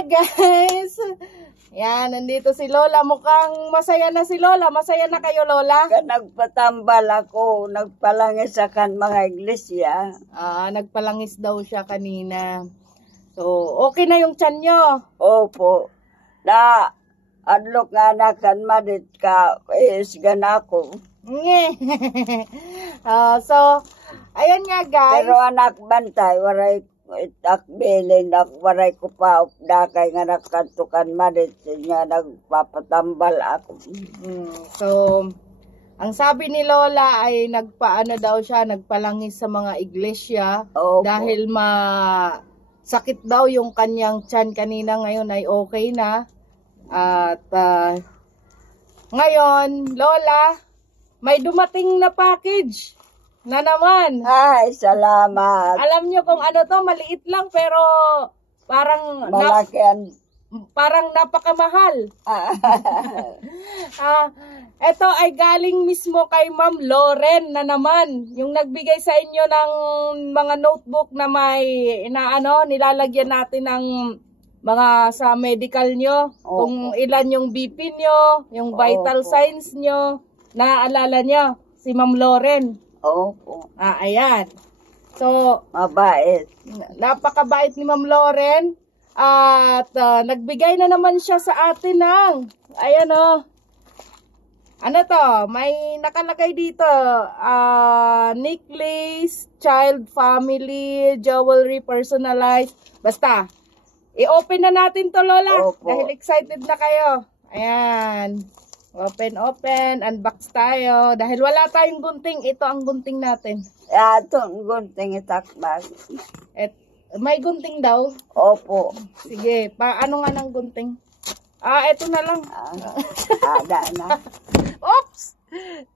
nga guys. Yan, nandito si Lola. Mukhang masaya na si Lola. Masaya na kayo, Lola? Nagpatambal ako, nagpalangis sa kan mga iglesia. Nagpalangis daw siya kanina. So, okay na yung tiyan nyo? Opo. Na, adlok nga na kan madit ka, isgan ako. So, ayan nga guys. Pero anak bantay, waray itakbilin, waray ko pa dakay nga nakantukan madit nga nagpapatambal ako. So, ang sabi ni Lola ay nagpaano daw siya, nagpalangis sa mga iglesia. Opo. Dahil sakit daw yung kanyang tiyan kanina, ngayon ay okay na. At ngayon, Lola, may dumating na package na naman. Ay, salamat. Alam nyo kung ano to, maliit lang pero parang Malaki parang napakamahal. Ito ay galing mismo kay Ma'am Loren na naman. Yung nagbigay sa inyo ng mga notebook na may nilalagyan natin ng mga sa medical nyo. Opo. Kung ilan yung BP nyo, yung vital signs nyo. Naaalala nyo, si Ma'am Loren. Opo. Ayan. So, Mabait. napakabait ni Ma'am Loren. At nagbigay na naman siya sa atin ng, ayan o. Ano to? May nakalagay dito. Necklace, child, family, jewelry, personalized. Basta, i-open na natin to, Lola. Opo. Dahil excited na kayo. Ayan. Open, unbox tayo. Dahil wala tayong gunting, ito ang gunting natin. Itong gunting itakbag. May gunting daw. Opo. Sige, paano nga ng gunting? Ito na lang. Ada na. Oops!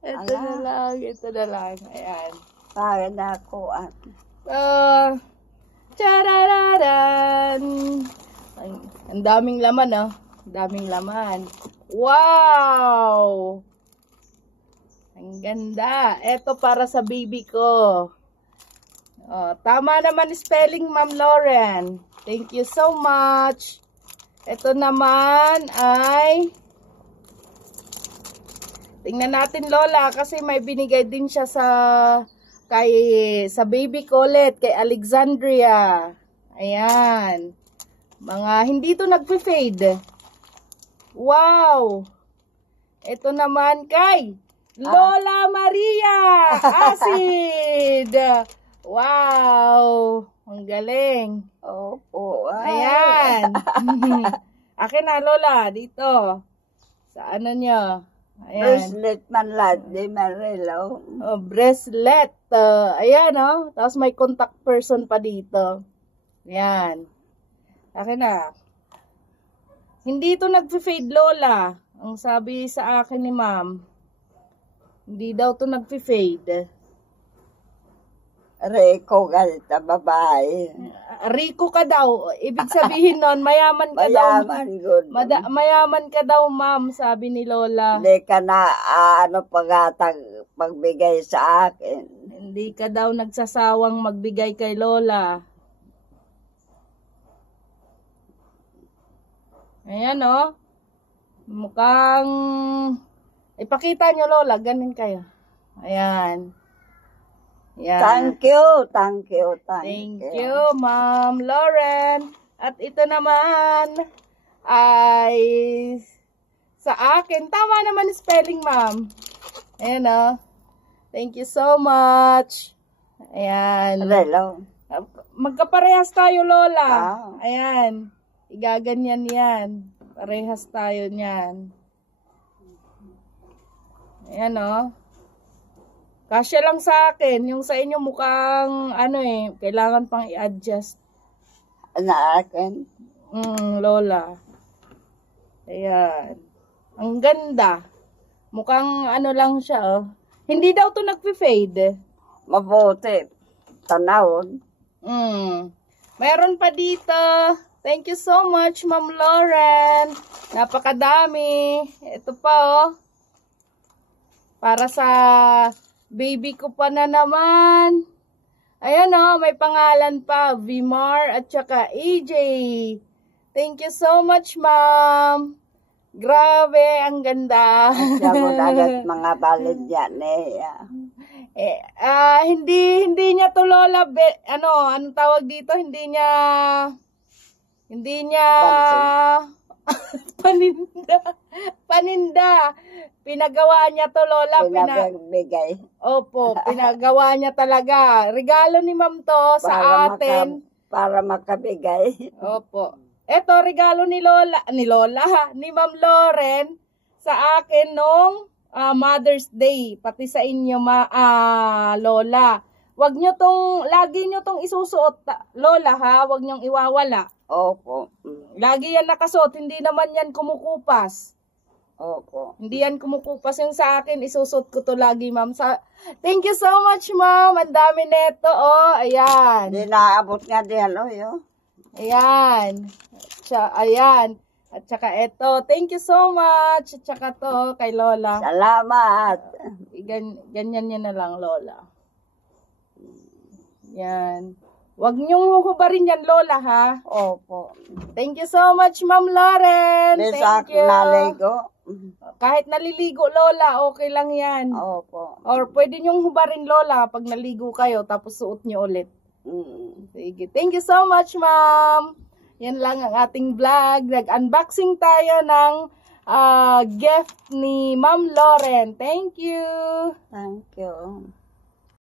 Ito na lang. Ayan. Para na ako. Charararan! Ang daming laman, oh. Daming laman. Wow! Ang ganda. Ito para sa baby ko. Tama naman spelling, Ma'am Loren. Thank you so much. Ito naman ay... Tingnan natin, Lola, kasi may binigay din siya sa baby ko ulit, kay Alexandria. Ayan. Mga hindi to nagpe-fade. Wow! Ito naman kay Lola Maria Acid. Wow! Ang galing. Opo. Ayan. Akin na, Lola, dito. Sa ano nyo? Ayan. Bracelet man lahat, di marilo. Bracelet. Ayan, oh. Tapos may contact person pa dito. Ayan. Akin na. Hindi ito nag-fade, Lola. Ang sabi sa akin ni Ma'am, hindi daw ito nag-fade. Rico ganita babae. Rico ka daw. Ibig sabihin nun, mayaman ka Mayaman good. daw. Mayaman ka daw, Ma'am, sabi ni Lola. Hindi ka na pagbigay sa akin. Hindi ka daw nagsasawang magbigay kay Lola. Ayan, oh. Mukhang... Ipakita nyo, Lola. Ganin kayo. Ayan. Ayan. Thank you. Thank you, Ma'am Loren. At ito naman ay sa akin. Tama naman spelling, Ma'am. Ayan, oh. Thank you so much. Ayan. Hello. Magkaparehas tayo, Lola. Ayan. Igaganyan yan. Parehas tayo niyan. Ayan, oh. Kasya lang sa akin. Yung sa inyo mukhang, kailangan pang i-adjust. Na akin? Lola. Ayan. Ang ganda. Mukhang lang siya, oh. Hindi daw to nagpe-fade. Mabuti. Tanawon. Mayroon pa dito. Thank you so much, Ma'am Loren. Napakadami. Ito pa, oh. Para sa baby ko pa na naman. Ayan, oh. May pangalan pa. Vimar at saka AJ. Thank you so much, ma'am. Grabe, ang ganda. Siya mo dagat mga balid yan eh. Hindi niya to lola, anong tawag dito? Hindi niya paninda. Pinagawa niya to lola. Pinagbigay. Opo, pinagawa niya talaga. Regalo ni ma'am to sa atin. Para makabigay. Opo. Ito, regalo ni Ma'am Loren sa akin nung Mother's Day, pati sa inyo, Lola. Lagi nyo tong isusuot, Lola, ha? Wag nyong iwawala. Opo. Lagi yan nakasuot, hindi naman yan kumukupas. Opo. Hindi yan kumukupas. Yung sa akin, isusuot ko to lagi, ma'am. Thank you so much, ma'am. Ang dami neto, oh. Ayan. Hindi naabot nga di, yun. Ayan. Ayan. At saka ito. Thank you so much. At saka to kay Lola. Salamat. Ganyan niya na lang, Lola. Yan. Huwag niyong hubarin yan, Lola, ha? Opo. Thank you so much, Ma'am Lauren. Thank you. Naligo. Kahit naliligo, Lola, okay lang yan. Opo. Or pwede niyong hubarin, Lola, pag naligo kayo, tapos suot niyo ulit. Sige. Thank you so much, ma'am. Yan lang ang ating vlog. Nag-unboxing tayo ng gift ni Ma'am Loren. Thank you. Thank you.